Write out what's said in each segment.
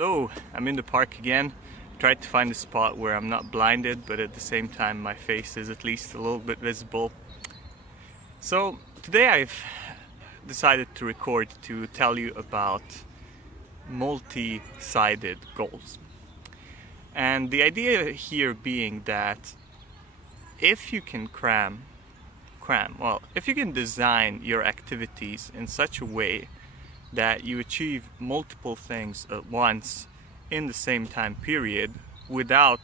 Hello, I'm in the park again. Tried to find a spot where I'm not blinded, but at the same time my face is at least a little bit visible. So today I've decided to record to tell you about multi-sided goals. And the idea here being that if you can if you can design your activities in such a way that you achieve multiple things at once in the same time period without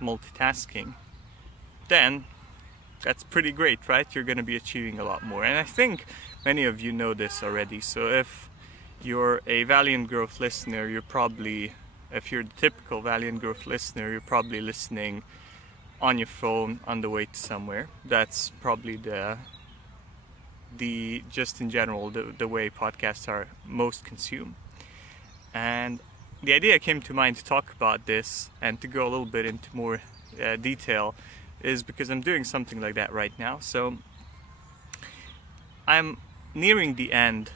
multitasking, then that's pretty great, right? You're going to be achieving a lot more. And I think many of you know this already. So if you're a Valiant Growth listener, if you're the typical Valiant Growth listener, you're probably listening on your phone on the way to somewhere. That's probably just in general the way podcasts are most consumed. And the idea came to mind to talk about this and to go a little bit into more detail is because I'm doing something like that right now. So I'm nearing the end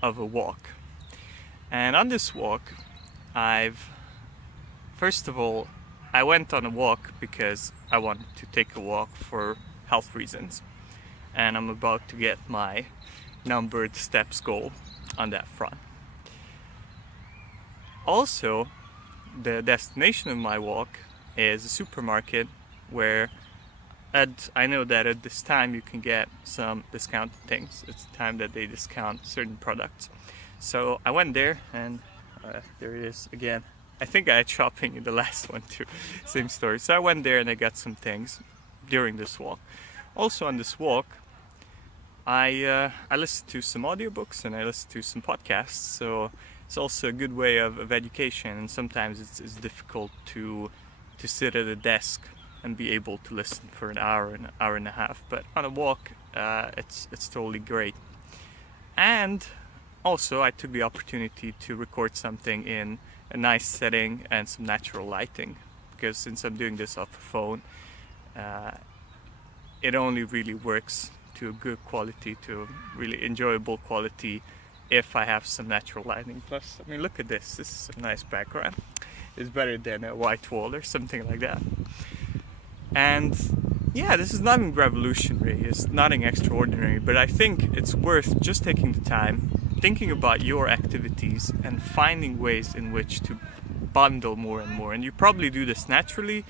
of a walk, and on this walk first of all I went on a walk because I wanted to take a walk for health reasons, and I'm about to get my numbered steps goal on that front. Also, the destination of my walk is a supermarket where I know that at this time you can get some discounted things. It's the time that they discount certain products. So I went there, and there it is again. I think I had shopping in the last one too, same story. So I went there and I got some things during this walk. Also on this walk, I listened to some audiobooks and I listened to some podcasts. So it's also a good way of education. And sometimes it's difficult to sit at a desk and be able to listen for an hour and a half. But on a walk, it's totally great. And also I took the opportunity to record something in a nice setting and some natural lighting, because since I'm doing this off a phone, it only really works to a good quality, to a really enjoyable quality, if I have some natural lighting. Plus, I mean, look at this. This is a nice background. It's better than a white wall or something like that. And yeah, this is nothing revolutionary. It's nothing extraordinary, but I think it's worth just taking the time, thinking about your activities and finding ways in which to bundle more and more. And you probably do this naturally,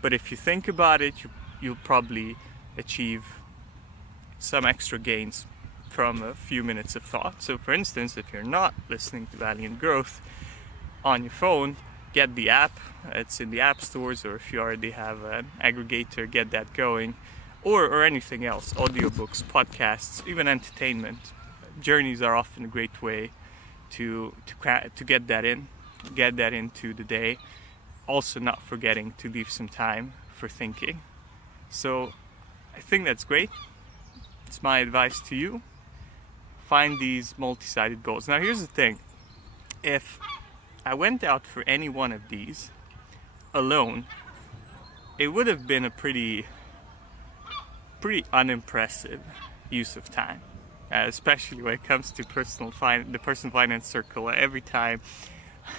but if you think about it, you'll probably achieve some extra gains from a few minutes of thought. So for instance, if you're not listening to Valiant Growth on your phone, get the app. It's in the app stores, or if you already have an aggregator, get that going, or anything else, audiobooks, podcasts, even entertainment. Journeys are often a great way to get that into the day. Also not forgetting to leave some time for thinking. So I think that's great. It's my advice to you. Find these multi-sided goals. Now here's the thing. If I went out for any one of these alone, it would have been a pretty unimpressive use of time. Especially when it comes to the personal finance circle. Every time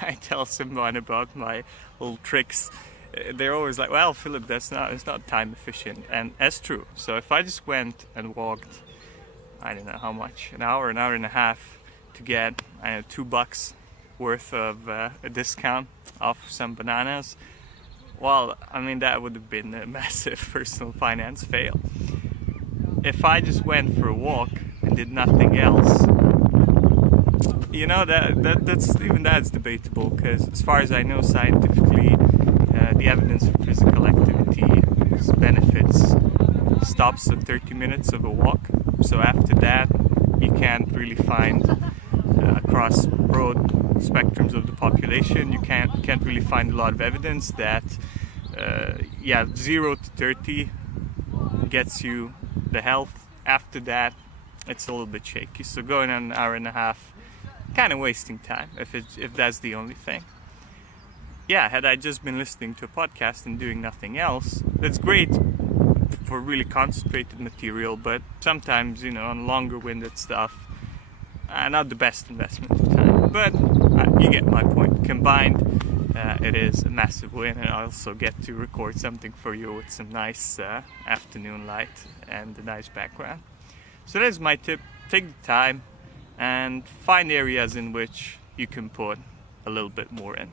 I tell someone about my little tricks, they're always like, "Well, Philip, it's not time efficient," and that's true. So if I just went and walked, I don't know how much, an hour and a half to get $2 worth of a discount off some bananas, well, I mean, that would have been a massive personal finance fail. If I just went for a walk and did nothing else, you know, that's debatable, because as far as I know, scientifically, the evidence for physical activity's benefits stops at 30 minutes of a walk. So after that, you can't really find across broad spectrums of the population, you can't really find a lot of evidence that 0 to 30 gets you the health. After that, it's a little bit shaky. So going on an hour and a half, kind of wasting time if that's the only thing. Yeah, had I just been listening to a podcast and doing nothing else, that's great for really concentrated material, but sometimes, on longer winded stuff, not the best investment of time. But you get my point. Combined, it is a massive win, and I also get to record something for you with some nice afternoon light and a nice background. So that's my tip. Take the time and find areas in which you can put a little bit more in.